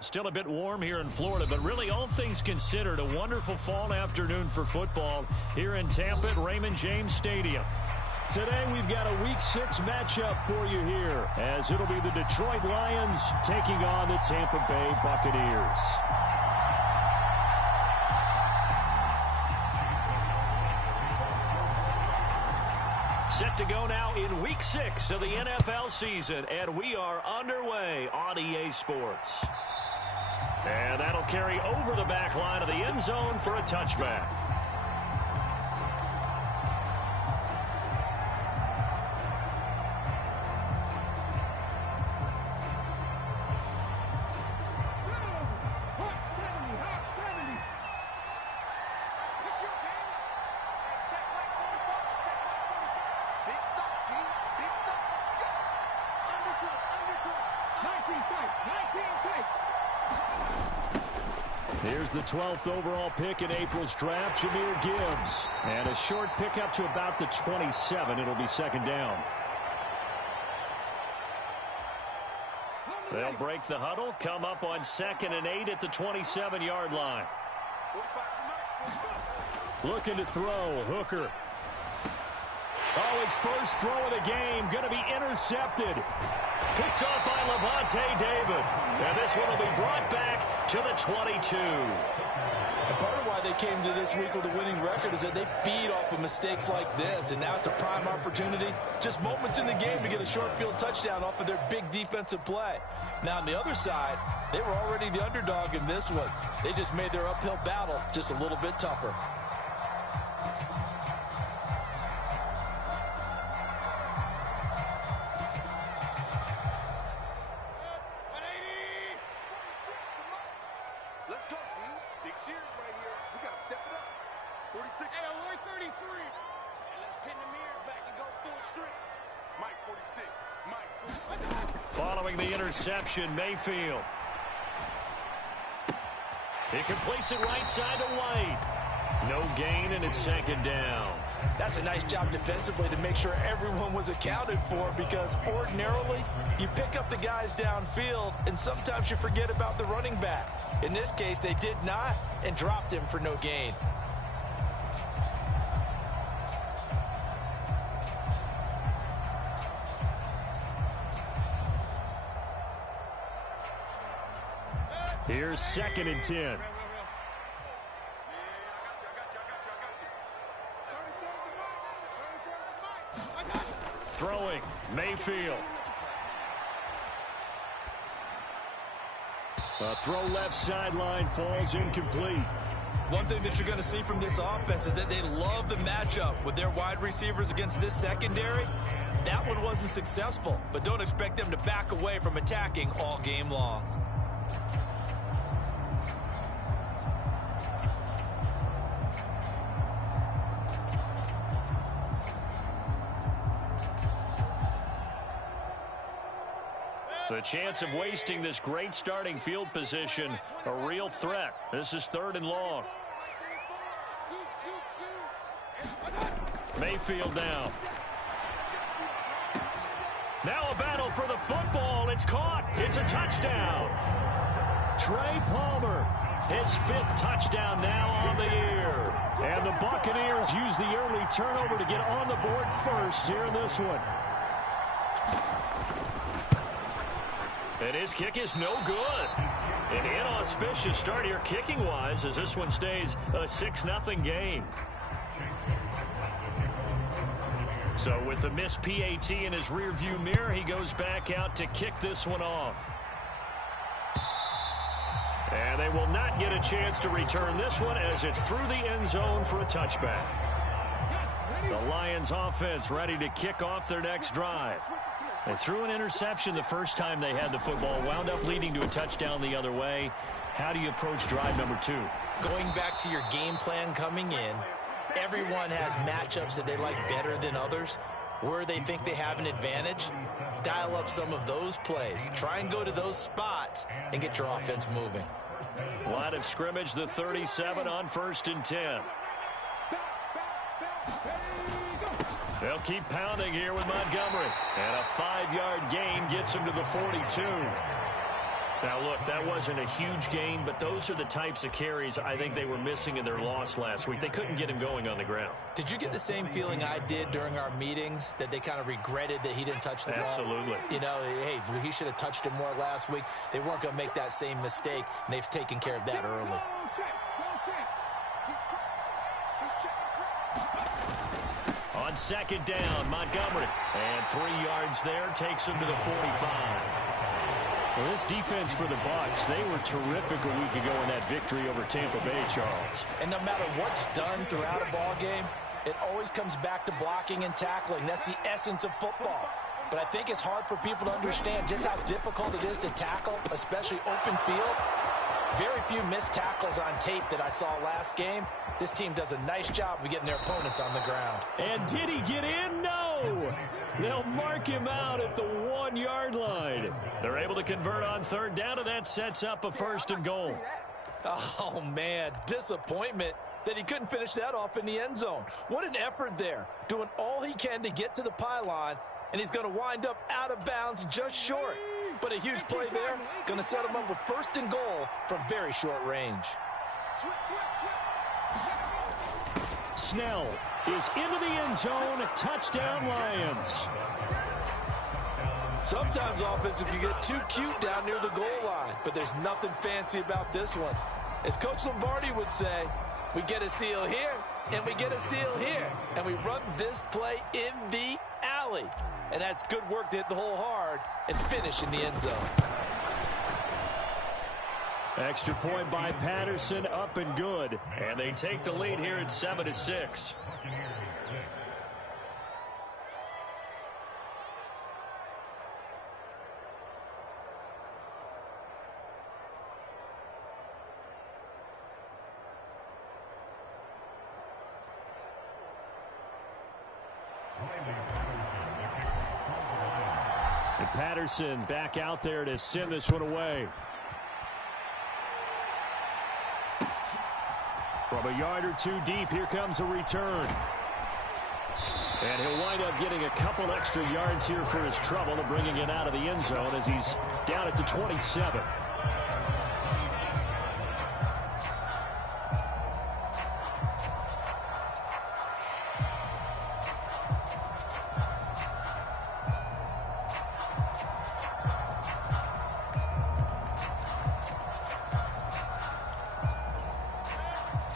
Still a bit warm here in Florida, but really all things considered, a wonderful fall afternoon for football here in Tampa at Raymond James Stadium. Today we've got a Week 6 matchup for you here, as it'll be the Detroit Lions taking on the Tampa Bay Buccaneers. Set to go now in Week 6 of the NFL season, and we are underway on EA Sports. And that'll carry over the back line of the end zone for a touchback. Here's the 12th overall pick in April's draft, Jahmyr Gibbs. And a short pickup to about the 27. It'll be second down. They'll break the huddle, come up on 2nd and 8 at the 27-yard line. Looking to throw, Hooker. Oh, his first throw of the game, going to be intercepted. Picked off by Lavonte David. And this one will be brought back to the 22. And part of why they came to this week with a winning record is that they feed off of mistakes like this, and now it's a prime opportunity. Just moments in the game to get a short field touchdown off of their big defensive play. Now, on the other side, they were already the underdog in this one. They just made their uphill battle just a little bit tougher. Following the interception, Mayfield. He completes it right side to White. No gain, and it's second down. That's a nice job defensively to make sure everyone was accounted for, because ordinarily you pick up the guys downfield and sometimes you forget about the running back. In this case, they did not and dropped him for no gain. Here's 2nd and 10. Throwing, Mayfield. A throw left sideline, falls incomplete. One thing that you're going to see from this offense is that they love the matchup with their wide receivers against this secondary. That one wasn't successful, but don't expect them to back away from attacking all game long. The chance of wasting this great starting field position, a real threat. This is 3rd and long. Mayfield down. Now a battle for the football. It's caught. It's a touchdown. Trey Palmer, his 5th touchdown now on the year. And the Buccaneers use the early turnover to get on the board first here in this one. And his kick is no good. An inauspicious start here kicking-wise as this one stays a 6-0 game. So with the missed PAT in his rearview mirror, he goes back out to kick this one off. And they will not get a chance to return this one as it's through the end zone for a touchback. The Lions offense ready to kick off their next drive. They threw an interception the first time they had the football, wound up leading to a touchdown the other way. How do you approach drive number 2? Going back to your game plan coming in, everyone has matchups that they like better than others. Where they think they have an advantage, dial up some of those plays. Try and go to those spots and get your offense moving. Line of scrimmage, the 37 on 1st and 10. They'll keep pounding here with Montgomery. And a 5-yard gain gets him to the 42. Now, look, that wasn't a huge gain, but those are the types of carries I think they were missing in their loss last week. They couldn't get him going on the ground. Did you get the same feeling I did during our meetings, that they kind of regretted that he didn't touch the ball? Absolutely. You know, hey, he should have touched it more last week. They weren't going to make that same mistake, and they've taken care of that early. On second down, Montgomery. And 3 yards there, takes him to the 45. Well, this defense for the Bucs, they were terrific a week ago in that victory over Tampa Bay, Charles. And no matter what's done throughout a ball game, it always comes back to blocking and tackling. That's the essence of football. But I think it's hard for people to understand just how difficult it is to tackle, especially open field. Very few missed tackles on tape that I saw last game. This team does a nice job of getting their opponents on the ground. And did he get in? No! They'll mark him out at the 1-yard line. They're able to convert on third down, and that sets up a 1st and goal. Oh, man, disappointment that he couldn't finish that off in the end zone. What an effort there, doing all he can to get to the pylon, and he's going to wind up out of bounds just short. But a huge play there, going to set him up with 1st and goal from very short range. Snell is into the end zone. Touchdown, Lions. Sometimes offenses can get too cute down near the goal line, but there's nothing fancy about this one. As Coach Lombardi would say, we get a seal here, and we get a seal here, and we run this play in the alley. And that's good work to hit the hole hard and finish in the end zone. Extra point by Patterson, up and good. And they take the lead here at 7-6. And Patterson back out there to send this one away. From a yard or two deep, here comes a return. And he'll wind up getting a couple extra yards here for his trouble and bringing it out of the end zone as he's down at the 27.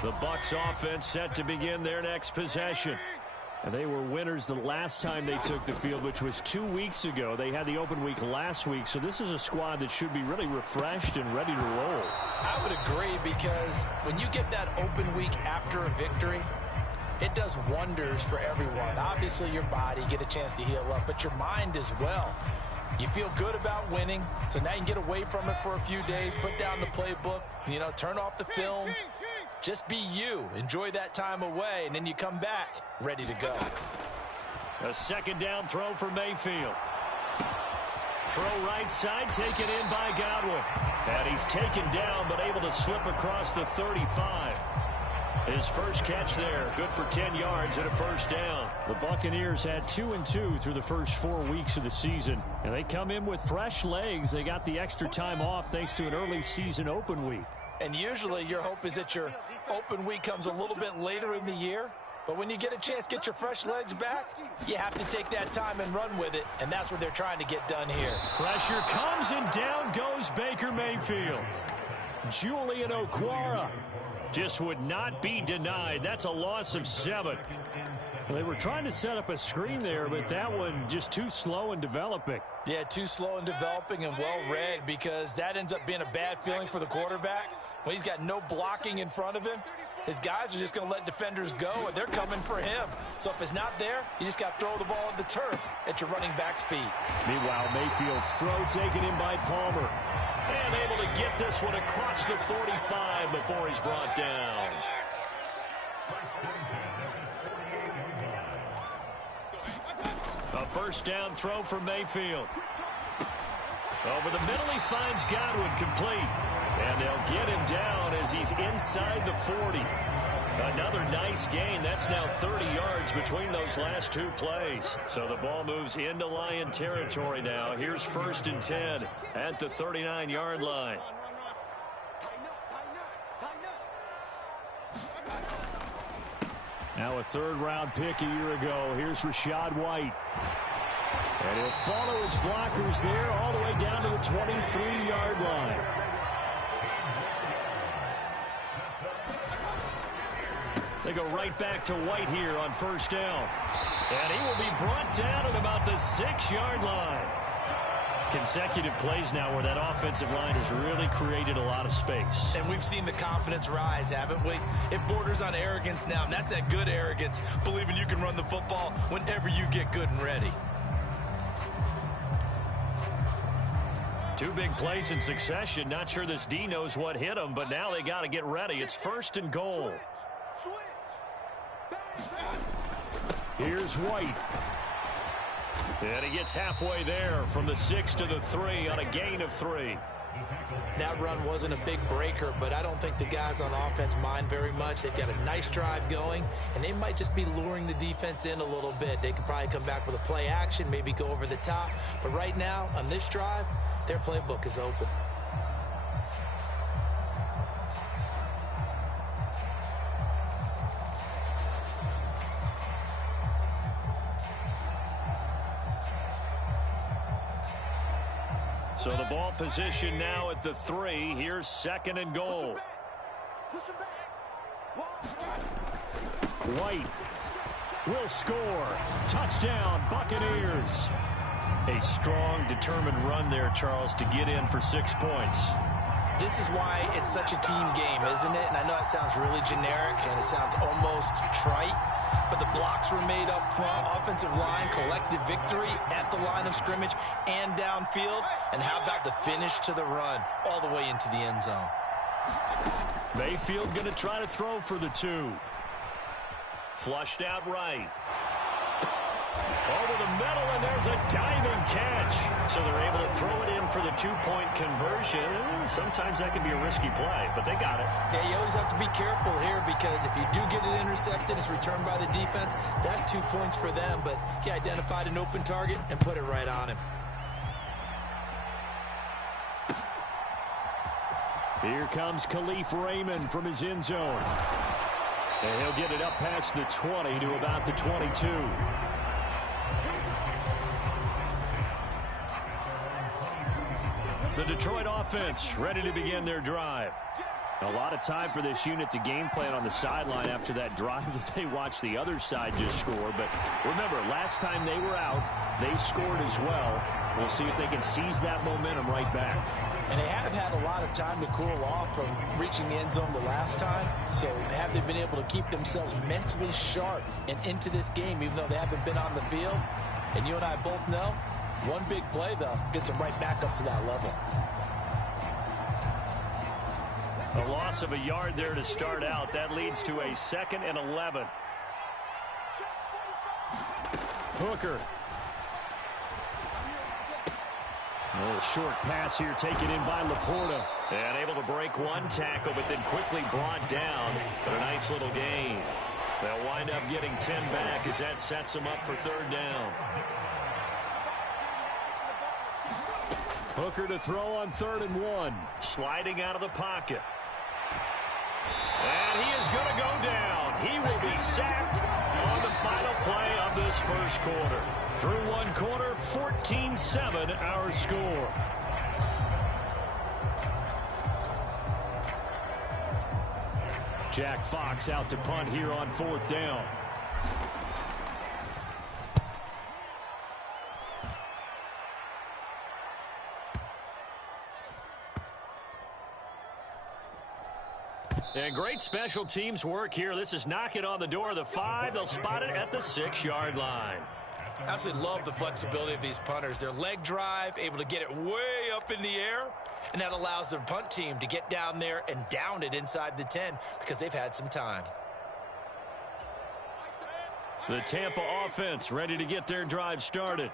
The Bucs offense set to begin their next possession. And they were winners the last time they took the field, which was 2 weeks ago. They had the open week last week, so this is a squad that should be really refreshed and ready to roll. I would agree, because when you get that open week after a victory, it does wonders for everyone. Obviously, your body, get a chance to heal up, but your mind as well. You feel good about winning, so now you can get away from it for a few days, put down the playbook, turn off the film. Just be you. Enjoy that time away, and then you come back ready to go. A second down throw for Mayfield. Throw right side, taken in by Godwin. And he's taken down, but able to slip across the 35. His first catch there, good for 10 yards and a first down. The Buccaneers had 2-2 through the first 4 weeks of the season, and they come in with fresh legs. They got the extra time off thanks to an early season open week. And usually your hope is that your open week comes a little bit later in the year. But when you get a chance to get your fresh legs back, you have to take that time and run with it. And that's what they're trying to get done here. Pressure comes, and down goes Baker Mayfield. Julian Okwara just would not be denied. That's a loss of 7. Well, they were trying to set up a screen there, but that one just too slow in developing. Yeah, too slow in developing and well read, because that ends up being a bad feeling for the quarterback. When he's got no blocking in front of him, his guys are just going to let defenders go, and they're coming for him. So if it's not there, you just got to throw the ball at the turf at your running back's feet. Meanwhile, Mayfield's throw taken in by Palmer. And able to get this one across the 45 before he's brought down. A first down throw for Mayfield. Over the middle, he finds Godwin complete. And they'll get him down as he's inside the 40. Another nice gain. That's now 30 yards between those last two plays. So the ball moves into Lion territory now. Here's 1st and 10 at the 39-yard line. Now a 3rd-round pick a year ago. Here's Rachaad White. And he'll follow his blockers there all the way down to the 23-yard line. They go right back to White here on 1st down. And he will be brought down at about the 6-yard line. Consecutive plays now where that offensive line has really created a lot of space. And we've seen the confidence rise, haven't we? It borders on arrogance now, and that's that good arrogance, believing you can run the football whenever you get good and ready. 2 big plays in succession. Not sure this D knows what hit him, but now they got to get ready. It's 1st and goal. Here's White. And he gets halfway there from the 6 to the 3 on a gain of 3. That run wasn't a big breaker, but I don't think the guys on offense mind very much. They've got a nice drive going, and they might just be luring the defense in a little bit. They could probably come back with a play action, maybe go over the top. But right now, on this drive, their playbook is open. So the ball position now at the 3. Here's 2nd and goal. White will score. Touchdown, Buccaneers. A strong, determined run there, Charles, to get in for 6 points. This is why it's such a team game, isn't it? And I know it sounds really generic and it sounds almost trite, but the blocks were made up front. Offensive line, collective victory at the line of scrimmage and downfield. And how about the finish to the run all the way into the end zone? Mayfield going to try to throw for the 2. Flushed out right. Over the middle, and there's a diving catch. So they're able to throw it in for the 2-point conversion. Sometimes that can be a risky play, but they got it. Yeah, you always have to be careful here because if you do get it intercepted, it's returned by the defense. That's 2 points for them, but he identified an open target and put it right on him. Here comes Khalif Raymond from his end zone. And he'll get it up past the 20 to about the 22. The Detroit offense ready to begin their drive. A lot of time for this unit to game plan on the sideline after that drive that they watched the other side just score. But remember, last time they were out, they scored as well. We'll see if they can seize that momentum right back. And they have had a lot of time to cool off from reaching the end zone the last time. So have they been able to keep themselves mentally sharp and into this game, even though they haven't been on the field? And you and I both know, one big play, though, gets them right back up to that level. A loss of a yard there to start out. That leads to a 2nd and 11. Hooker. A little short pass here taken in by Laporta. And able to break one tackle, but then quickly brought down. But a nice little gain. They'll wind up getting 10 back as that sets them up for 3rd down. Hooker to throw on 3rd and 1. Sliding out of the pocket. And he is going to go down. He will be sacked on the final play of this first quarter. Through one quarter, 14-7 our score. Jack Fox out to punt here on 4th down. And great special teams work here. This is knocking on the door of the 5. They'll spot it at the 6-yard line. Absolutely love the flexibility of these punters. Their leg drive, able to get it way up in the air, and that allows their punt team to get down there and down it inside the 10 because they've had some time. The Tampa offense ready to get their drive started.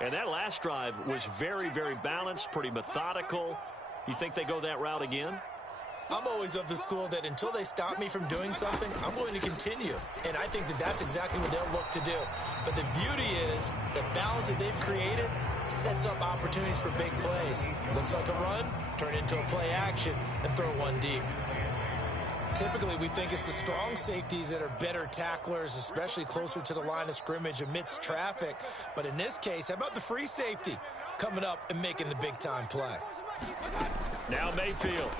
And that last drive was very, very balanced, pretty methodical. You think they go that route again? I'm always of the school that until they stop me from doing something, I'm going to continue. And I think that that's exactly what they'll look to do. But the beauty is the balance that they've created sets up opportunities for big plays. Looks like a run, turn into a play action, and throw one deep. Typically, we think it's the strong safeties that are better tacklers, especially closer to the line of scrimmage amidst traffic. But in this case, how about the free safety coming up and making the big-time play? Now Mayfield.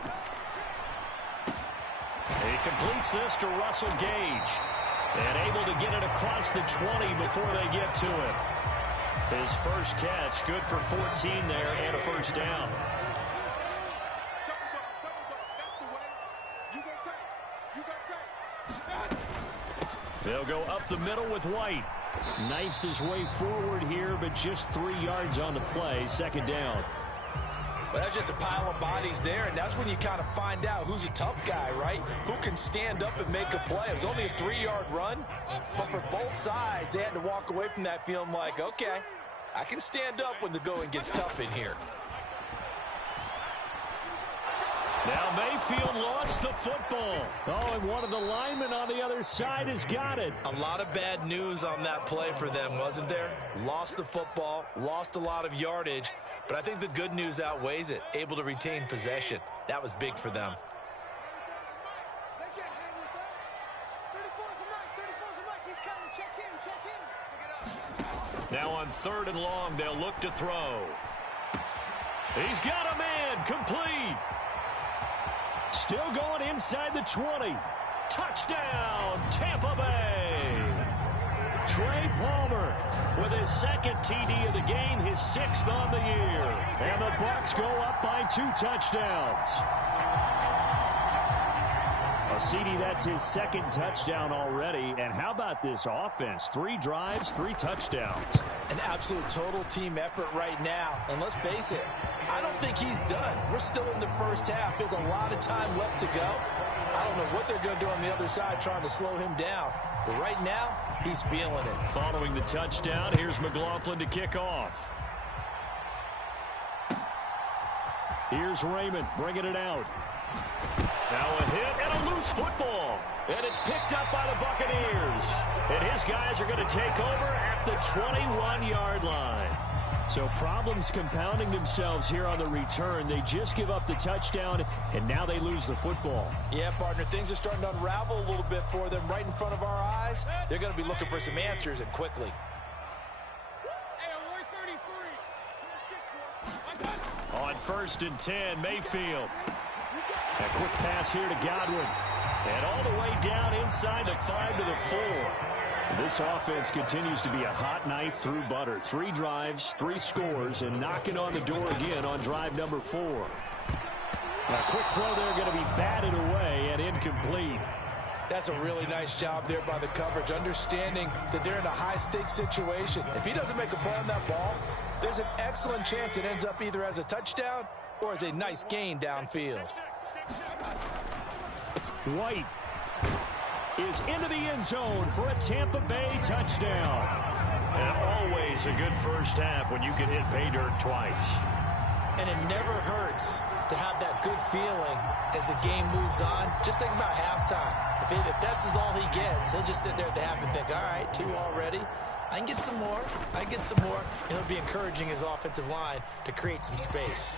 He completes this to Russell Gage. And able to get it across the 20 before they get to it. His first catch, good for 14 there and a first down. They'll go up the middle with White. Knifes his way forward here, but just 3 yards on the play. Second down. Well, that's just a pile of bodies there, and that's when you kind of find out who's a tough guy, right? Who can stand up and make a play. It was only a 3-yard run, but for both sides, they had to walk away from that feeling like, okay, I can stand up when the going gets tough in here. Now Mayfield lost the football. Oh, and one of the linemen on the other side has got it. A lot of bad news on that play for them, wasn't there? Lost the football, lost a lot of yardage, but I think the good news outweighs it. Able to retain possession. That was big for them. Now on 3rd and long, they'll look to throw. He's got a man, complete. Still going inside the 20. Touchdown, Tampa Bay. Trey Palmer with his second TD of the game, his 6th on the year. And the Bucs go up by 2 touchdowns. Well, CD, that's his 2nd touchdown already. And how about this offense? 3 drives, 3 touchdowns. An absolute total team effort right now. And let's face it, I don't think he's done. We're still in the first half. There's a lot of time left to go. I don't know what they're going to do on the other side trying to slow him down. But right now, he's feeling it. Following the touchdown, here's McLaughlin to kick off. Here's Raymond bringing it out. Now a hit and a loose football. And it's picked up by the Buccaneers. And his guys are going to take over at the 21-yard line. So problems compounding themselves here on the return. They just give up the touchdown, and now they lose the football. Yeah, partner, things are starting to unravel a little bit for them right in front of our eyes. They're going to be looking for some answers, and quickly. On 1st and 10, Mayfield. A quick pass here to Godwin. And all the way down inside the 5 to the 4. This offense continues to be a hot knife through butter. 3 drives, 3 scores, and knocking on the door again on drive number 4. A quick throw there going to be batted away and incomplete. That's a really nice job there by the coverage, understanding that they're in a high-stakes situation. If he doesn't make a play on that ball, there's an excellent chance it ends up either as a touchdown or as a nice gain downfield. White is into the end zone for a Tampa Bay touchdown. And always a good first half when you can hit pay dirt twice. And it never hurts to have that good feeling as the game moves on. Just think about halftime. If that's all he gets, he'll just sit there at the half and think, all right, 2 already. I can get some more. I can get some more. And it'll be encouraging his offensive line to create some space.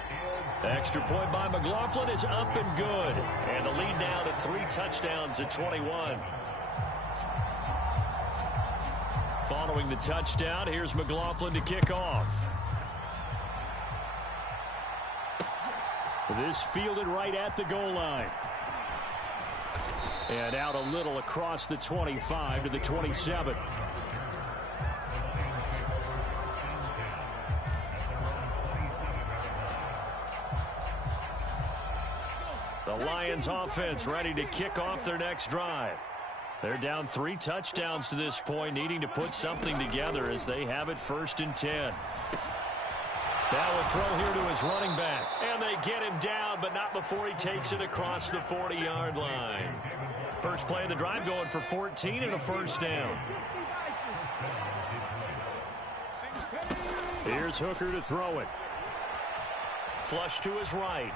The extra point by McLaughlin is up and good. And the lead now to 3 touchdowns at 21. Following the touchdown, here's McLaughlin to kick off. This fielded right at the goal line. And out a little across the 25 to the 27. The Lions offense ready to kick off their next drive. They're down 3 touchdowns to this point, needing to put something together as they have it 1st and 10. Now a throw here to his running back. And they get him down, but not before he takes it across the 40-yard line. First play of the drive going for 14 and a first down. Here's Hooker to throw it. Flush to his right.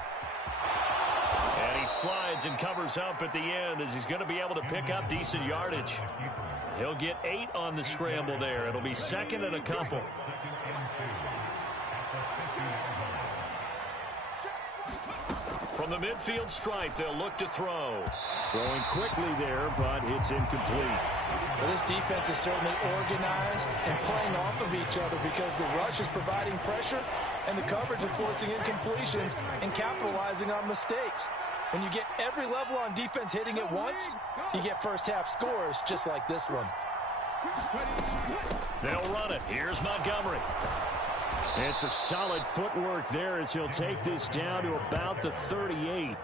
And he slides and covers up at the end as he's going to be able to pick up decent yardage. He'll get 8 on the scramble there. It'll be second and a couple. From the midfield stripe, they'll look to throw. Throwing quickly there, but it's incomplete. Well, this defense is certainly organized and playing off of each other because the rush is providing pressure and the coverage is forcing incompletions and capitalizing on mistakes. When you get every level on defense hitting at once, you get first half scores just like this one. They'll run it. Here's Montgomery. It's a solid footwork there as he'll take this down to about the 38.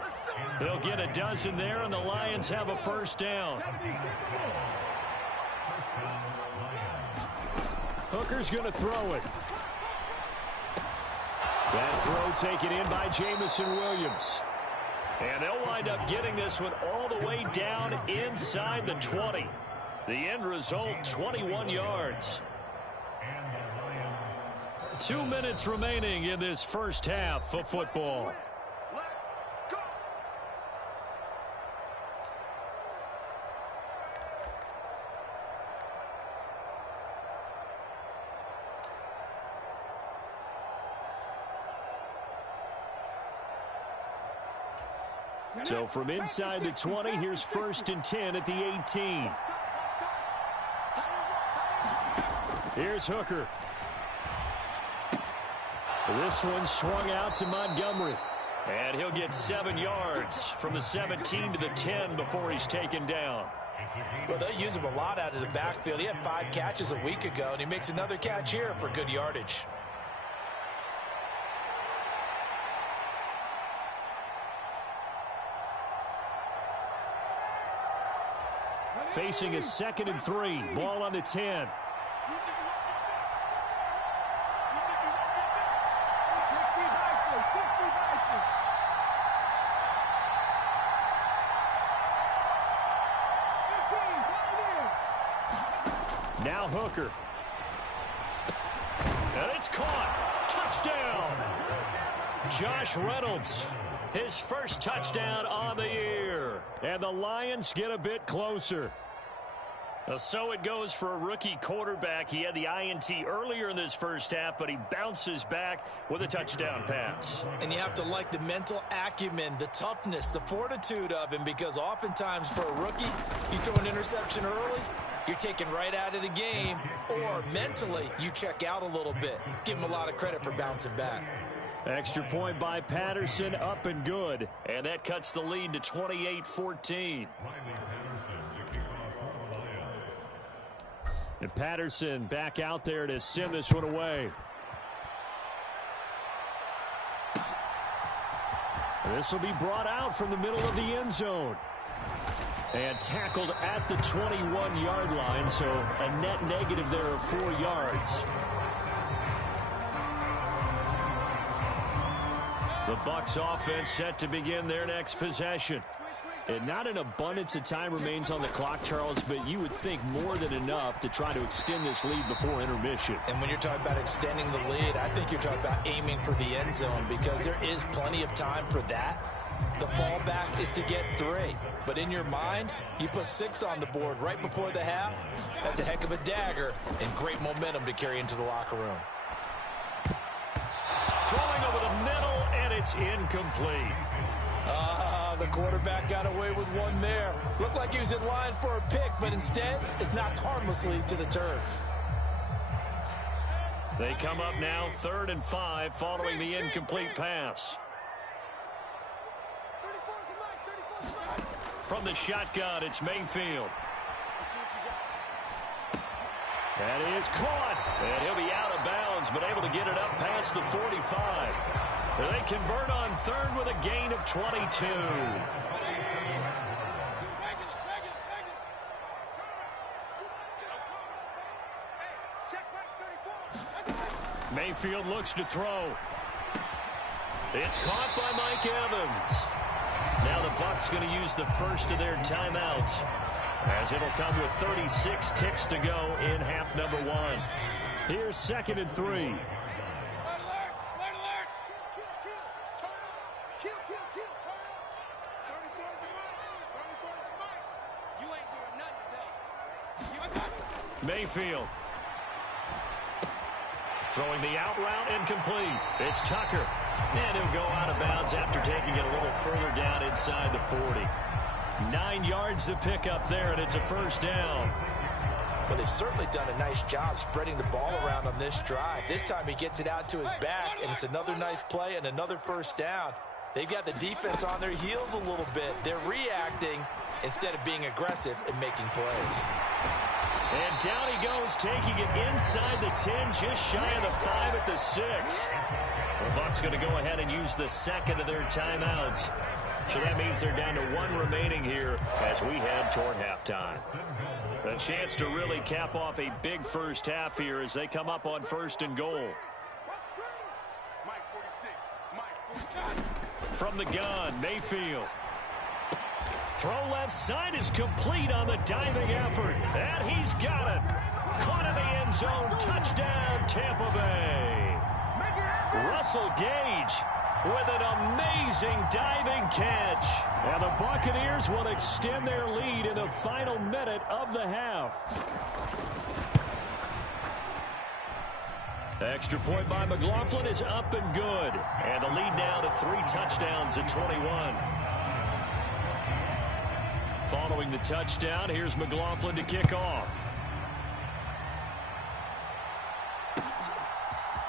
They'll get a dozen there, and the Lions have a first down. Hooker's going to throw it. That throw taken in by Jameson Williams. And they'll wind up getting this one all the way down inside the 20. The end result, 21 yards. 2 minutes remaining in this first half of football. So from inside the 20, here's 1st and 10 at the 18. Here's Hooker. This one swung out to Montgomery. And he'll get 7 yards from the 17 to the 10 before he's taken down. Well, they use him a lot out of the backfield. He had 5 catches a week ago, and he makes another catch here for good yardage. Facing a 2nd and 3. Ball on the 10. Now Hooker. And it's caught. Touchdown. Josh Reynolds. His first touchdown on the year. And the Lions get a bit closer. So it goes for a rookie quarterback. He had the INT earlier in this first half, but he bounces back with a touchdown pass. And you have to like the mental acumen, the toughness, the fortitude of him, because oftentimes for a rookie, you throw an interception early, you're taken right out of the game, or mentally you check out a little bit. Give him a lot of credit for bouncing back. Extra point by Patterson, up and good. And that cuts the lead to 28-14. And Patterson back out there to send this one away. This will be brought out from the middle of the end zone. And tackled at the 21-yard line, so a net negative there of 4 yards. The Bucs offense set to begin their next possession. And not an abundance of time remains on the clock, Charles, but you would think more than enough to try to extend this lead before intermission. And when you're talking about extending the lead, I think you're talking about aiming for the end zone, because there is plenty of time for that. The fallback is to get 3. But in your mind, you put 6 on the board right before the half. That's a heck of a dagger and great momentum to carry into the locker room. Throwing over the middle, and it's incomplete. The quarterback got away with one there. Looked like he was in line for a pick, but instead, it's knocked harmlessly to the turf. They come up now 3rd and 5 following the incomplete pass. From the shotgun, it's Mayfield. That is caught. And he'll be out of bounds, but able to get it up past the 45. They convert on 3rd with a gain of 22. Mayfield looks to throw. It's caught by Mike Evans. Now the Bucs going to use the first of their timeouts, as it'll come with 36 ticks to go in half number 1. Here's 2nd and 3. Mayfield. Throwing the out route incomplete. It's Tucker. And he'll go out of bounds after taking it a little further down inside the 40. 9 yards to pick up there, and it's a first down. Well, they've certainly done a nice job spreading the ball around on this drive. This time he gets it out to his back, and it's another nice play and another first down. They've got the defense on their heels a little bit. They're reacting instead of being aggressive and making plays. And down he goes, taking it inside the 10, just shy of the 5 at the 6. The Bucs going to go ahead and use the second of their timeouts. So that means they're down to 1 remaining here as we head toward halftime. A chance to really cap off a big first half here as they come up on 1st and goal. From the gun, Mayfield. Throw left side is complete on the diving effort. And he's got it. Caught in the end zone. Touchdown, Tampa Bay. Russell Gage with an amazing diving catch. And the Buccaneers will extend their lead in the final minute of the half. Extra point by McLaughlin is up and good. And the lead now to 3 touchdowns at 21. Following the touchdown, here's McLaughlin to kick off.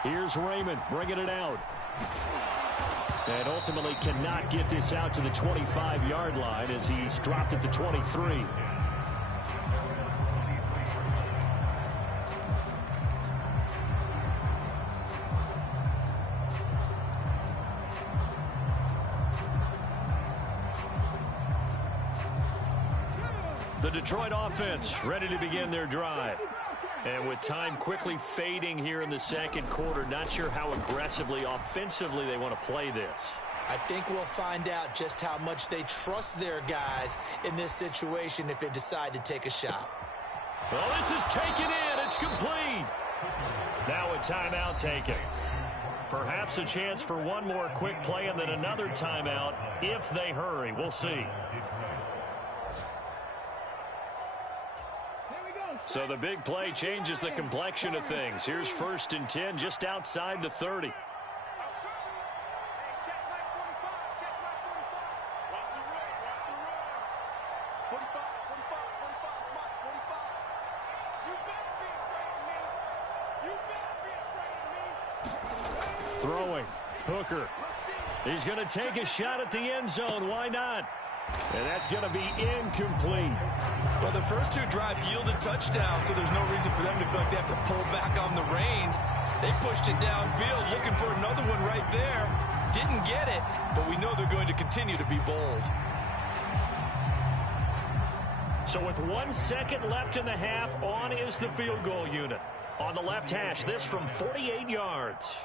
Here's Raymond bringing it out. And ultimately cannot get this out to the 25-yard line as he's dropped it to 23. The Detroit offense ready to begin their drive. And with time quickly fading here in the second quarter, not sure how aggressively, offensively they want to play this. I think we'll find out just how much they trust their guys in this situation if they decide to take a shot. Well, this is taken in. It's complete. Now a timeout taken. Perhaps a chance for one more quick play and then another timeout if they hurry. We'll see. So the big play changes the complexion of things. Here's 1st and 10 just outside the 30. Throwing. Hooker. He's going to take a shot at the end zone. Why not? And that's going to be incomplete. Well, the first 2 drives yielded touchdowns, so there's no reason for them to feel like they have to pull back on the reins. They pushed it downfield, looking for another one right there. Didn't get it, but we know they're going to continue to be bold. So with 1 second left in the half, on is the field goal unit. On the left hash, this from 48 yards.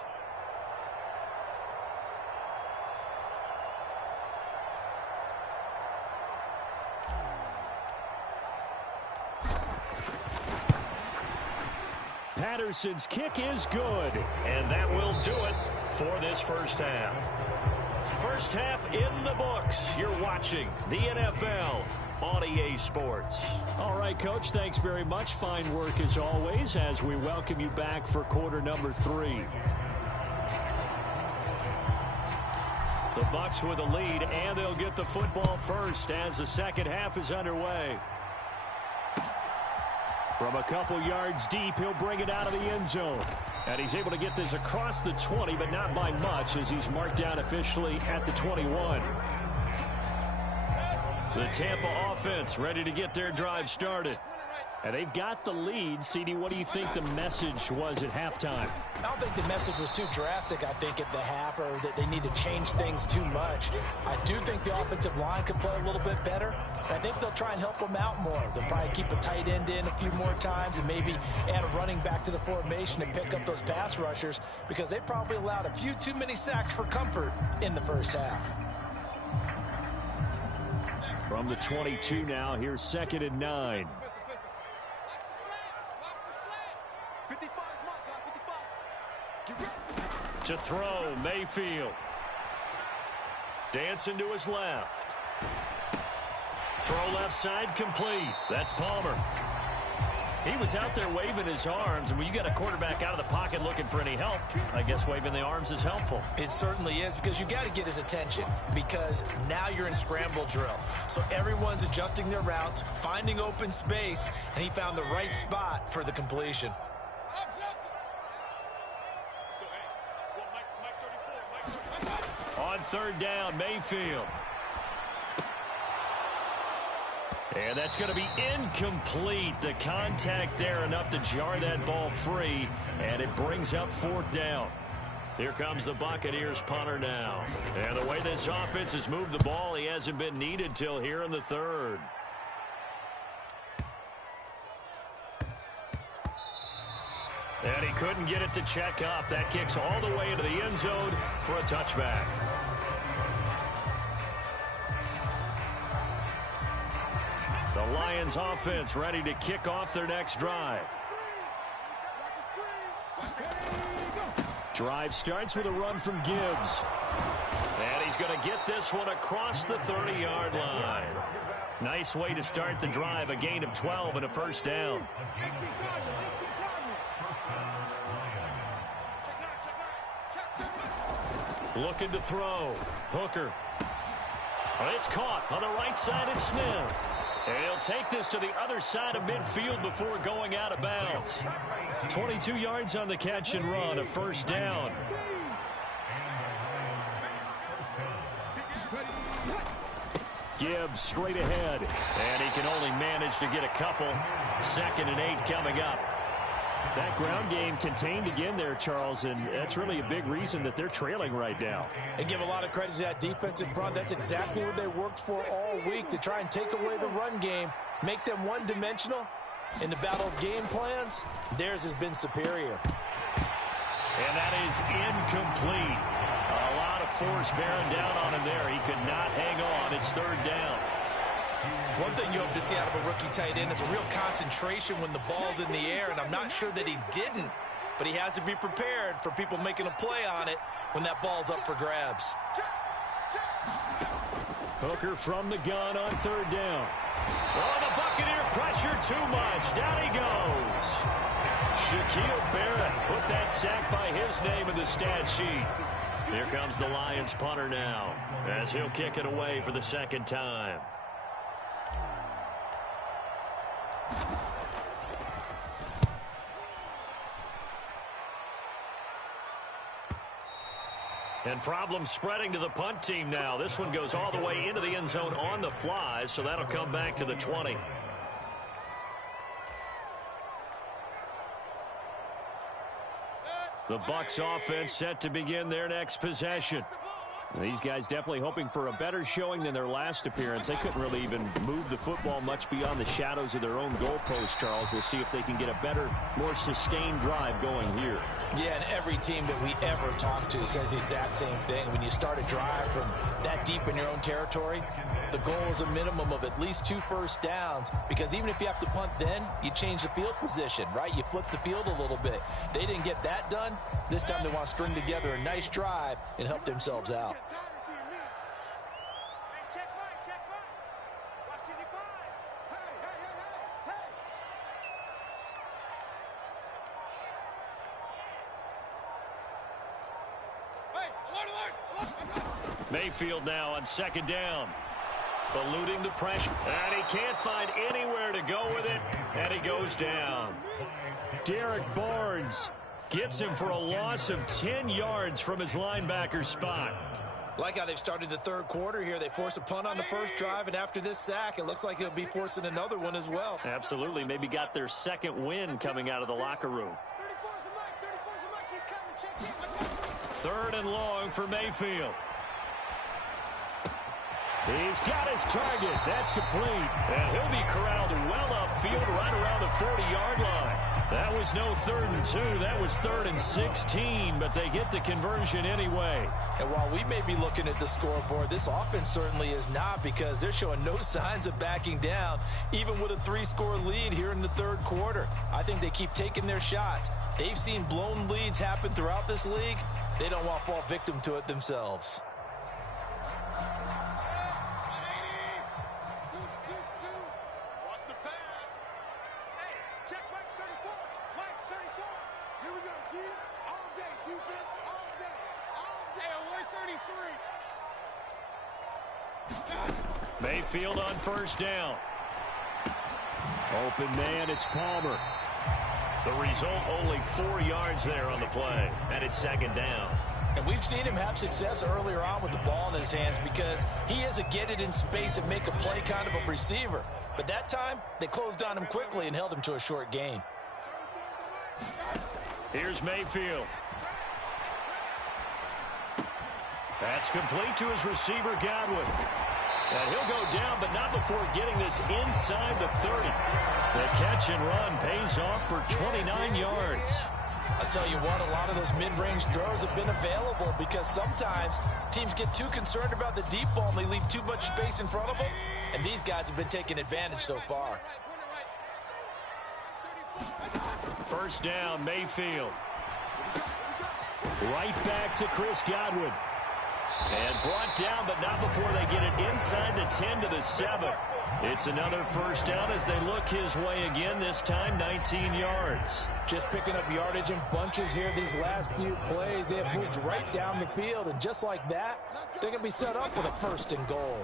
Patterson's kick is good, and that will do it for this first half. First half in the books. You're watching the NFL on EA Sports. All right, Coach, thanks very much. Fine work as always as we welcome you back for quarter number 3. The Bucs with a lead, and they'll get the football first as the second half is underway. From a couple yards deep, he'll bring it out of the end zone. And he's able to get this across the 20, but not by much as he's marked down officially at the 21. The Tampa offense ready to get their drive started. And they've got the lead. CD, what do you think the message was at halftime? I don't think the message was too drastic, I think, at the half, or that they need to change things too much. I do think the offensive line could play a little bit better. I think they'll try and help them out more. They'll probably keep a tight end in a few more times and maybe add a running back to the formation and pick up those pass rushers because they probably allowed a few too many sacks for comfort in the first half. From the 22 now, here's 2nd and 9. To throw, Mayfield. Dancing to his left. Throw left side complete. That's Palmer. He was out there waving his arms, and when you got a quarterback out of the pocket looking for any help, I guess waving the arms is helpful. It certainly is, because you got to get his attention, because now you're in scramble drill. So everyone's adjusting their routes, finding open space, and he found the right spot for the completion. On third down, Mayfield. And that's going to be incomplete. The contact there enough to jar that ball free, and it brings up fourth down. Here comes the Buccaneers punter now. And the way this offense has moved the ball, he hasn't been needed till here in the third. And he couldn't get it to check up. That kicks all the way into the end zone for a touchback. The Lions offense ready to kick off their next drive. Drive starts with a run from Gibbs. And he's going to get this one across the 30-yard line. Nice way to start the drive, a gain of 12 and a first down. Looking to throw. Hooker. It's caught on the right side. It's Smith. And he'll take this to the other side of midfield before going out of bounds. 22 yards on the catch and run, a first down. Gibbs straight ahead. And he can only manage to get a couple. 2nd and 8 coming up. That ground game contained again there, Charles, and that's really a big reason that they're trailing right now. And give a lot of credit to that defensive front. That's exactly what they worked for all week, to try and take away the run game, make them one-dimensional. In the battle of game plans, theirs has been superior. And that is incomplete. A lot of force bearing down on him there. He could not hang on. It's third down. One thing you hope to see out of a rookie tight end is a real concentration when the ball's in the air, and I'm not sure that he didn't, but he has to be prepared for people making a play on it when that ball's up for grabs. Hooker from the gun on third down. Oh, the Buccaneer pressure too much. Down he goes. Shaquille Barrett put that sack by his name in the stat sheet. Here comes the Lions punter now, as he'll kick it away for the second time. And problems spreading to the punt team now. This one goes all the way into the end zone on the fly, so that'll come back to the 20. The Bucs offense set to begin their next possession. These guys definitely hoping for a better showing than their last appearance. They couldn't really even move the football much beyond the shadows of their own goalpost, Charles. We'll see if they can get a better, more sustained drive going here. Yeah, and every team that we ever talk to says the exact same thing. When you start a drive from that deep in your own territory, the goal is a minimum of at least 2 first downs, because even if you have to punt then, you change the field position, right? You flip the field a little bit. They didn't get that done. This time they want to string together a nice drive and help themselves out. Mayfield now on second down. Eluding the pressure. And he can't find anywhere to go with it. And he goes down. Derek Barnes gets him for a loss of 10 yards from his linebacker spot. Like how they've started the third quarter here. They force a punt on the first drive, and after this sack, it looks like they'll be forcing another one as well. Absolutely. Maybe got their second win coming out of the locker room. 3rd and long for Mayfield. He's got his target. That's complete. And he'll be corralled well upfield right around the 40-yard line. That was no 3rd and 2. That was 3rd and 16, but they get the conversion anyway. And while we may be looking at the scoreboard, this offense certainly is not, because they're showing no signs of backing down, even with a 3-score lead here in the third quarter. I think they keep taking their shots. They've seen blown leads happen throughout this league. They don't want to fall victim to it themselves. Check Mayfield on first down. Open man, it's Palmer. The result, only 4 yards there on the play, and it's second down. And we've seen him have success earlier on with the ball in his hands because he is a get-it-in-space and make a play kind of a receiver. But that time, they closed on him quickly and held him to a short gain. Here's Mayfield. That's complete to his receiver, Godwin. And he'll go down, but not before getting this inside the 30. The catch and run pays off for 29 yards. I'll tell you what, a lot of those mid-range throws have been available because sometimes teams get too concerned about the deep ball and they leave too much space in front of them. And these guys have been taking advantage so far. First down, Mayfield. Right back to Chris Godwin. And brought down, but not before they get it inside the 10 to the 7. It's another first down as they look his way again, this time 19 yards. Just picking up yardage in bunches here these last few plays. They have moved right down the field, and just like that, they're going to be set up for the first and goal.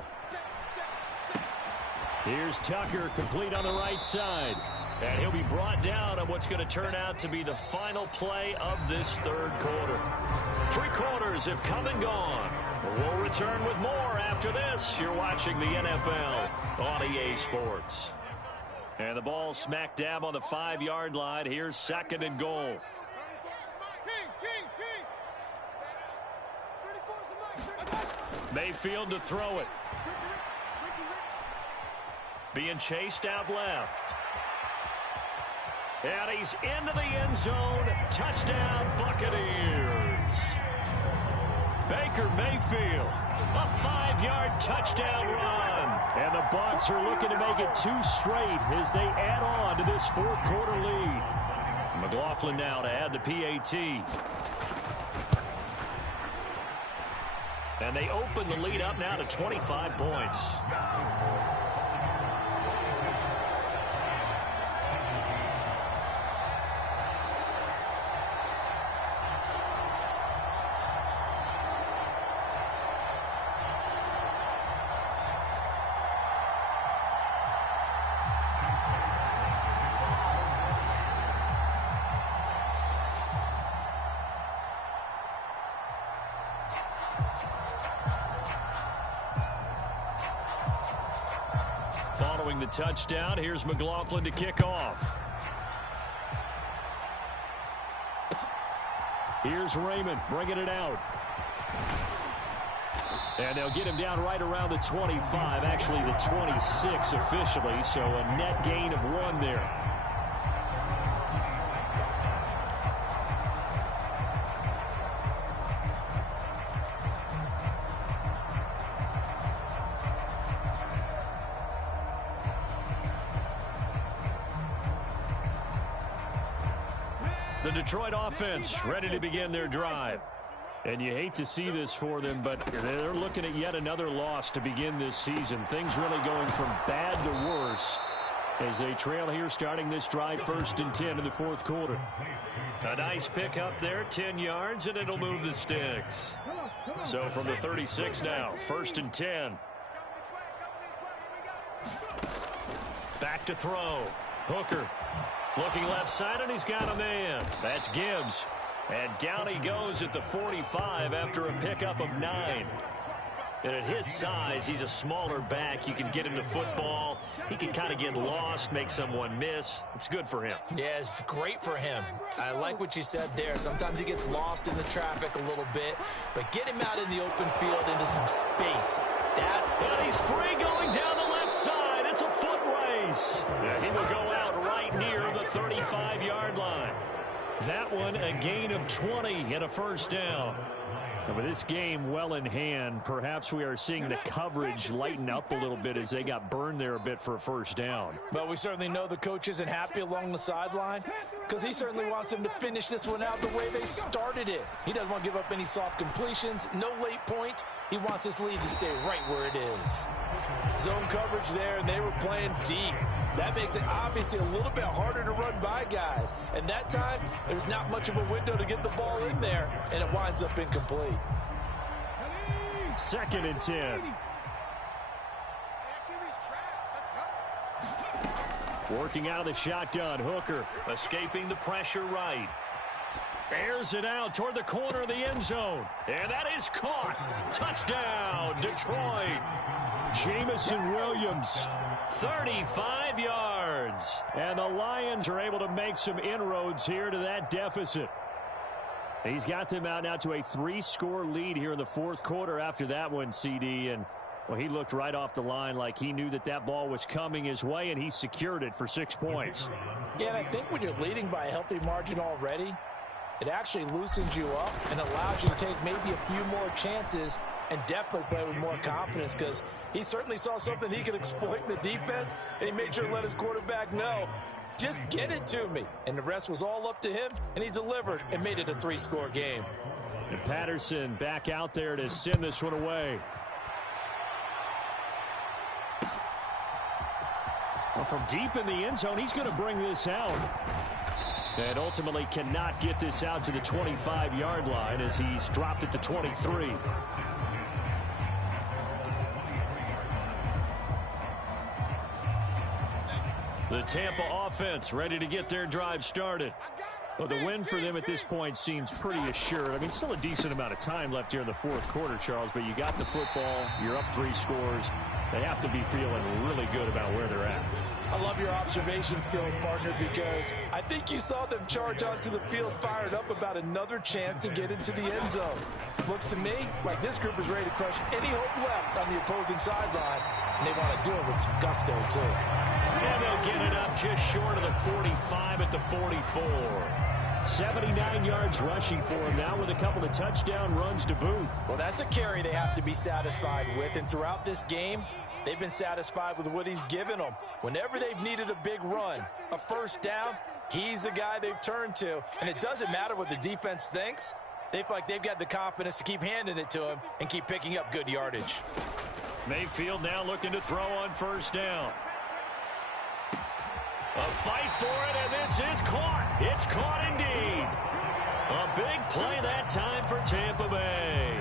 Here's Tucker, complete on the right side. And he'll be brought down on what's going to turn out to be the final play of this third quarter. 3 quarters have come and gone. We'll return with more after this. You're watching the NFL on EA Sports. And the ball smack dab on the 5-yard line. Here's second and goal. Mayfield to throw it. Being chased out left. And he's into the end zone. Touchdown, Buccaneers. Baker Mayfield, a 5-yard touchdown run. And the Bucs are looking to make it 2 straight as they add on to this fourth quarter lead. McLaughlin now to add the PAT. And they open the lead up now to 25 points. Following the touchdown, here's McLaughlin to kick off. Here's Raymond bringing it out. And they'll get him down right around the 25, actually the 26 officially, so a net gain of 1 there. The Detroit offense ready to begin their drive. And you hate to see this for them, but they're looking at yet another loss to begin this season. Things really going from bad to worse as they trail here starting this drive 1st and 10 in the fourth quarter. A nice pick up there, 10 yards, and it'll move the sticks. So from the 36 now, 1st and 10. Back to throw. Hooker. Looking left side, and he's got a man. That's Gibbs. And down he goes at the 45 after a pickup of 9. And at his size, he's a smaller back. You can get him to football. He can kind of get lost, make someone miss. It's good for him. Yeah, it's great for him. I like what you said there. Sometimes he gets lost in the traffic a little bit. But get him out in the open field into some space. And he's free going down the left side. It's a foot race. And he will go out right near the 35-yard line. That one, a gain of 20 and a first down. And with this game well in hand, perhaps we are seeing the coverage lighten up a little bit as they got burned there a bit for a first down. Well, we certainly know the coach isn't happy along the sideline because he certainly wants them to finish this one out the way they started it. He doesn't want to give up any soft completions, no late points. He wants his lead to stay right where it is. Zone coverage there, and they were playing deep. That makes it obviously a little bit harder to run by guys. And that time, there's not much of a window to get the ball in there, and it winds up incomplete. 2nd and 10. Working out of the shotgun, Hooker escaping the pressure right. Airs it out toward the corner of the end zone. And that is caught. Touchdown, Detroit. Jameson Williams, 35 yards. And the Lions are able to make some inroads here to that deficit. He's got them out now to a 3-score lead here in the 4th quarter after that one, CD. And, well, he looked right off the line like he knew that that ball was coming his way, and he secured it for 6 points. Yeah, and I think when you're leading by a healthy margin already, it actually loosens you up and allows you to take maybe a few more chances and definitely play with more confidence, because he certainly saw something he could exploit in the defense, and he made sure to let his quarterback know, just get it to me. And the rest was all up to him, and he delivered and made it a 3-score game. And Patterson back out there to send this one away. Well, from deep in the end zone, he's going to bring this out. And ultimately cannot get this out to the 25-yard line as he's dropped at the 23. The Tampa offense ready to get their drive started. Well, the win for them at this point seems pretty assured. I mean, still a decent amount of time left here in the 4th quarter, Charles, but you got the football, you're up 3 scores. They have to be feeling really good about where they're at. I love your observation skills, partner, because I think you saw them charge onto the field fired up about another chance to get into the end zone. Looks to me like this group is ready to crush any hope left on the opposing sideline, and they want to do it with some gusto, too. And they'll get it up just short of the 45 at the 44. 79 yards rushing for him now with a couple of touchdown runs to boot. Well, that's a carry they have to be satisfied with, and throughout this game, they've been satisfied with what he's given them. Whenever they've needed a big run, a first down, he's the guy they've turned to. And it doesn't matter what the defense thinks. They feel like they've got the confidence to keep handing it to him and keep picking up good yardage. Mayfield now looking to throw on first down. A fight for it, and this is caught. It's caught indeed. A big play that time for Tampa Bay.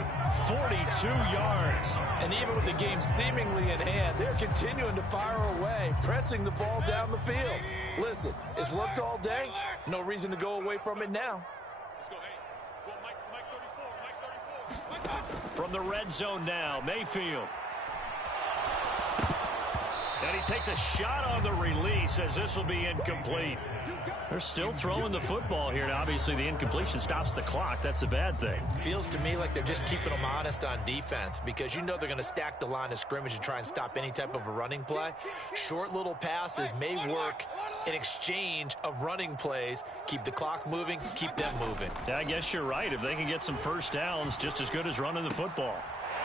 42 yards. And even with the game seemingly in hand, they're continuing to fire away, pressing the ball down the field. Listen, it's worked all day. No reason to go away from it now. From the red zone now, Mayfield. And he takes a shot on the release as this will be incomplete. They're still throwing the football here. Now, obviously, the incompletion stops the clock. That's the bad thing. Feels to me like they're just keeping them honest on defense, because you know they're going to stack the line of scrimmage and try and stop any type of a running play. Short little passes may work in exchange of running plays. Keep the clock moving, keep them moving. Yeah, I guess you're right. If they can get some first downs, just as good as running the football.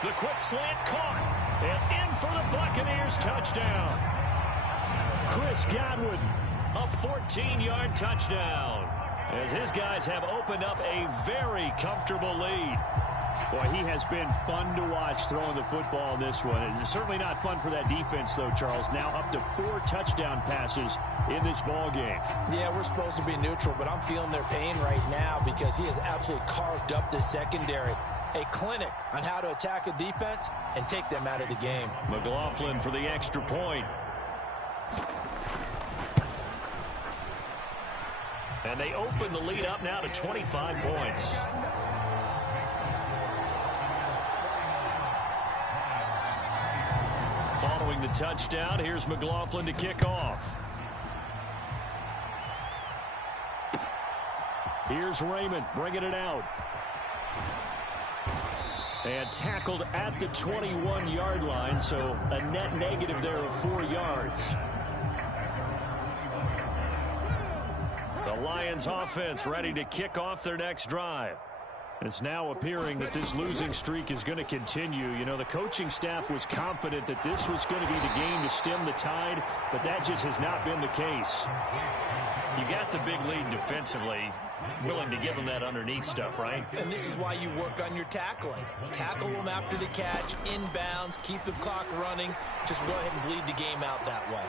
The quick slant caught. And in for the Buccaneers touchdown. Chris Godwin, a 14-yard touchdown. As his guys have opened up a very comfortable lead. Boy, he has been fun to watch throwing the football in this one. It's certainly not fun for that defense, though, Charles. Now up to 4 touchdown passes in this ball game. Yeah, we're supposed to be neutral, but I'm feeling their pain right now because he has absolutely carved up this secondary. A clinic on how to attack a defense and take them out of the game. McLaughlin for the extra point. And they open the lead up now to 25 points. Following the touchdown, here's McLaughlin to kick off. Here's Raymond bringing it out. And tackled at the 21-yard line, so a net negative there of 4 yards. The Lions offense ready to kick off their next drive. It's now appearing that this losing streak is going to continue. You know, the coaching staff was confident that this was going to be the game to stem the tide, but that just has not been the case. You got the big lead defensively. Willing to give them that underneath stuff, right? And this is why you work on your tackling. Tackle them after the catch, inbounds, keep the clock running. Just go ahead and bleed the game out that way.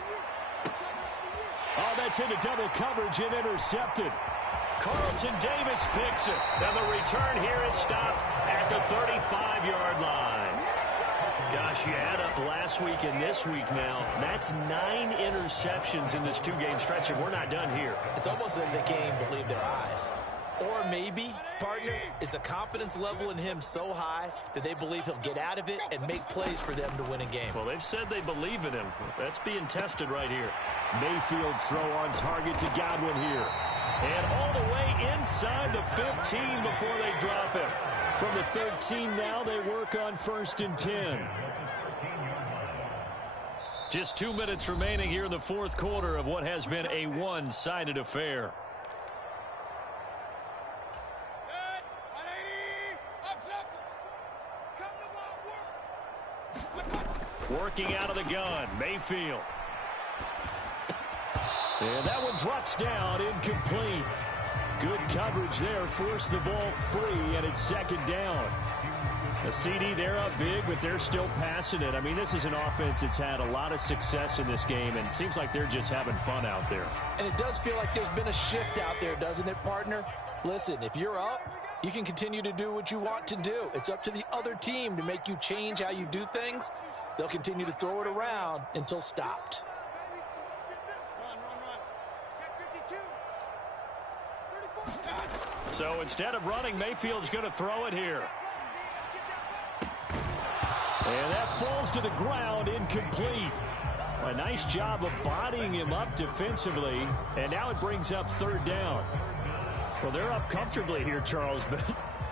Oh, that's into double coverage and intercepted. Carlton Davis picks it. And the return here is stopped at the 35-yard line. Gosh, you add up last week and this week now. That's 9 interceptions in this 2-game stretch, and we're not done here. It's almost as if they can't even believe their eyes. Or maybe, partner, is the confidence level in him so high that they believe he'll get out of it and make plays for them to win a game. Well, they've said they believe in him. That's being tested right here. Mayfield's throw on target to Godwin here. And all the way inside the 15 before they drop him. From the 13 now, they work on 1st and 10. Just 2 minutes remaining here in the fourth quarter of what has been a one-sided affair. Working out of the gun, Mayfield. And that one drops down, incomplete. Good coverage there, forced the ball free, and it's 2nd down. The CD, they're up big, but they're still passing it. I mean, this is an offense that's had a lot of success in this game, and it seems like they're just having fun out there. And it does feel like there's been a shift out there, doesn't it, partner? Listen, if you're up, you can continue to do what you want to do. It's up to the other team to make you change how you do things. They'll continue to throw it around until stopped. So instead of running, Mayfield's going to throw it here. And that falls to the ground, incomplete. A nice job of bodying him up defensively, and now it brings up 3rd down. Well, they're up comfortably here, Charles, but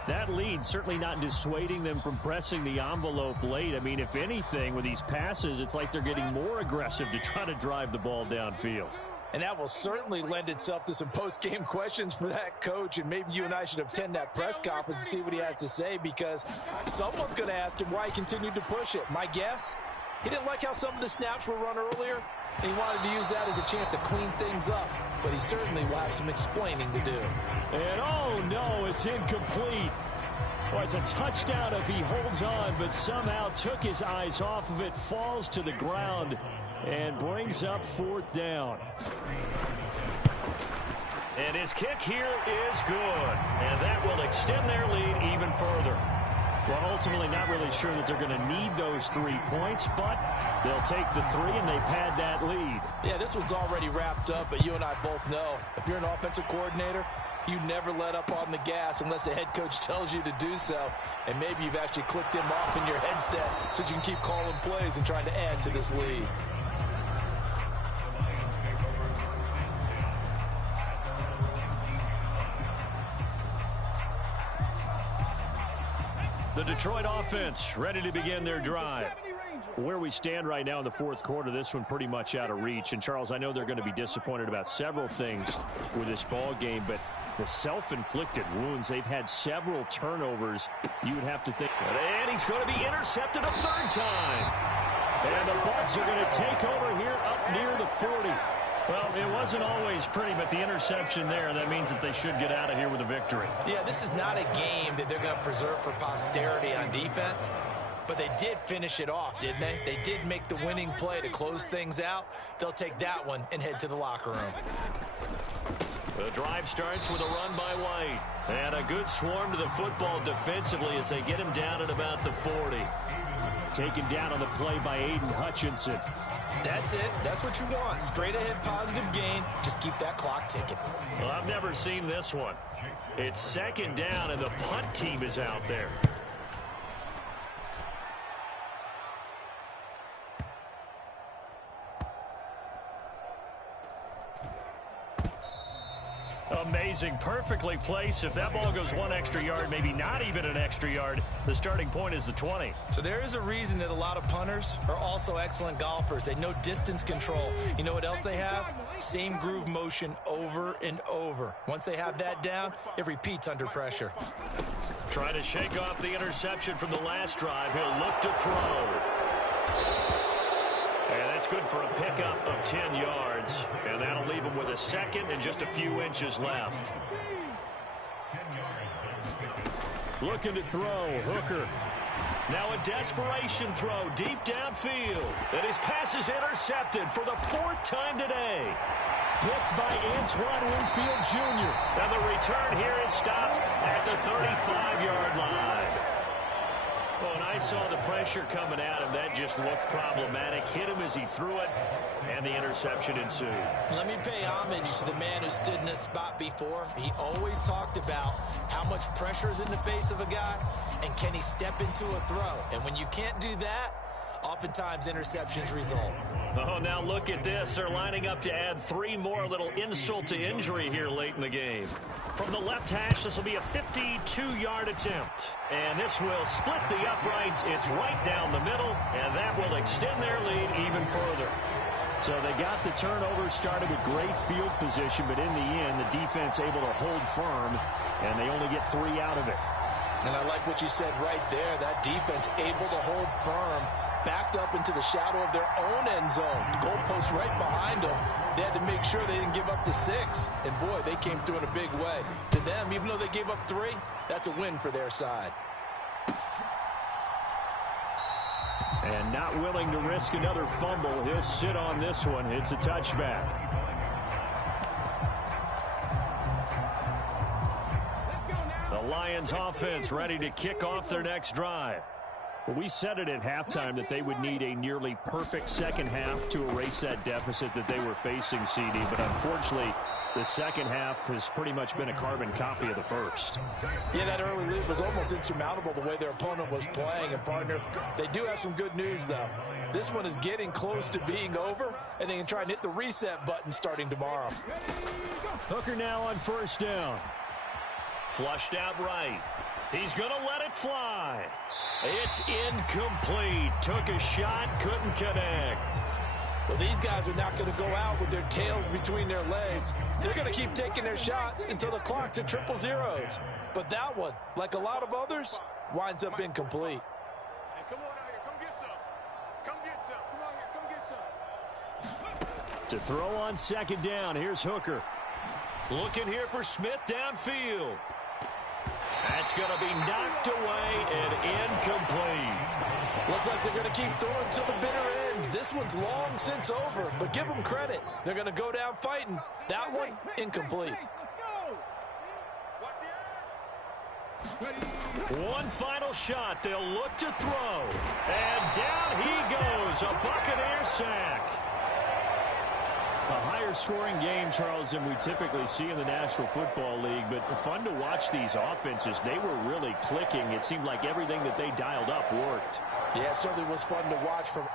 that lead certainly not dissuading them from pressing the envelope late. I mean, if anything, with these passes, it's like they're getting more aggressive to try to drive the ball downfield. And that will certainly lend itself to some post-game questions for that coach, and maybe you and I should attend that press conference and see what he has to say, because someone's going to ask him why he continued to push it. My guess, he didn't like how some of the snaps were run earlier, and he wanted to use that as a chance to clean things up, but he certainly will have some explaining to do. And oh no, it's incomplete. Well, it's a touchdown if he holds on, but somehow took his eyes off of it, falls to the ground, and brings up 4th down. And his kick here is good. And that will extend their lead even further. Well, ultimately not really sure that they're going to need those 3 points, but they'll take the 3 and they pad that lead. Yeah, this one's already wrapped up, but you and I both know if you're an offensive coordinator, you never let up on the gas unless the head coach tells you to do so. And maybe you've actually clicked him off in your headset so you can keep calling plays and trying to add to this lead. The Detroit offense ready to begin their drive. Where we stand right now in the fourth quarter, this one pretty much out of reach. And, Charles, I know they're going to be disappointed about several things with this ball game, but the self-inflicted wounds, they've had several turnovers. You would have to think. And he's going to be intercepted a 3rd time. And the Bucs are going to take over here up near the 40. Well, it wasn't always pretty, but the interception there, that means that they should get out of here with a victory. Yeah, this is not a game that they're going to preserve for posterity on defense, but they did finish it off, didn't they? They did make the winning play to close things out. They'll take that one and head to the locker room. The drive starts with a run by White. And a good swarm to the football defensively as they get him down at about the 40. Taken down on the play by Aiden Hutchinson. That's it. That's what you want. Straight ahead positive gain. Just keep that clock ticking. Well, I've never seen this one. It's 2nd down, and the punt team is out there. Amazing. Perfectly placed. If that ball goes 1 extra yard, maybe not even an extra yard, the starting point is the 20. So there is a reason that a lot of punters are also excellent golfers. They know distance control. You know what else they have? Same groove motion over and over. Once they have that down, it repeats under pressure. Trying to shake off the interception from the last drive. He'll look to throw. And that's good for a pickup of 10 yards. And that'll leave him with a 2nd and just a few inches left. Looking to throw, Hooker. Now a desperation throw deep downfield. And his pass is intercepted for the 4th time today. Picked by Antoine Winfield Jr. And the return here is stopped at the 35-yard line. Well, and I saw the pressure coming at him. That just looked problematic. Hit him as he threw it, and the interception ensued. Let me pay homage to the man who stood in this spot before. He always talked about how much pressure is in the face of a guy, and can he step into a throw. And when you can't do that, oftentimes interceptions result. Oh, now look at this. They're lining up to add 3 more, little insult to injury here late in the game. From the left hash, this will be a 52-yard attempt. And this will split the uprights. It's right down the middle, and that will extend their lead even further. So they got the turnover started with great field position, but in the end, the defense able to hold firm, and they only get 3 out of it. And I like what you said right there. That defense able to hold firm, backed up into the shadow of their own end zone. The goalpost right behind them. They had to make sure they didn't give up the 6. And, boy, they came through in a big way. To them, even though they gave up 3, that's a win for their side. And not willing to risk another fumble. He'll sit on this one. It's a touchback. The Lions offense ready to kick off their next drive. Well, we said it at halftime that they would need a nearly perfect second half to erase that deficit that they were facing, CD. But unfortunately, the second half has pretty much been a carbon copy of the first. Yeah, that early lead was almost insurmountable the way their opponent was playing. And, partner, they do have some good news, though. This one is getting close to being over, and they can try and hit the reset button starting tomorrow. Hooker now on first down. Flushed out right. He's going to let it fly. It's incomplete. Took a shot, couldn't connect. Well, these guys are not going to go out with their tails between their legs. They're going to keep taking their shots until the clock's at 000. But that one, like a lot of others, winds up incomplete. Hey, come on out here. Come get some. Come get some. Come on here. Come get some. To throw on second down, here's Hooker. Looking here for Smith downfield. That's going to be knocked away and incomplete. Looks like they're going to keep throwing to the bitter end. This one's long since over, but give them credit. They're going to go down fighting. That one, incomplete. One final shot. They'll look to throw. And down he goes. A Buccaneer sack. A higher scoring game, Charles, than we typically see in the National Football League, but fun to watch these offenses. They were really clicking. It seemed like everything that they dialed up worked. Yeah, it certainly was fun to watch from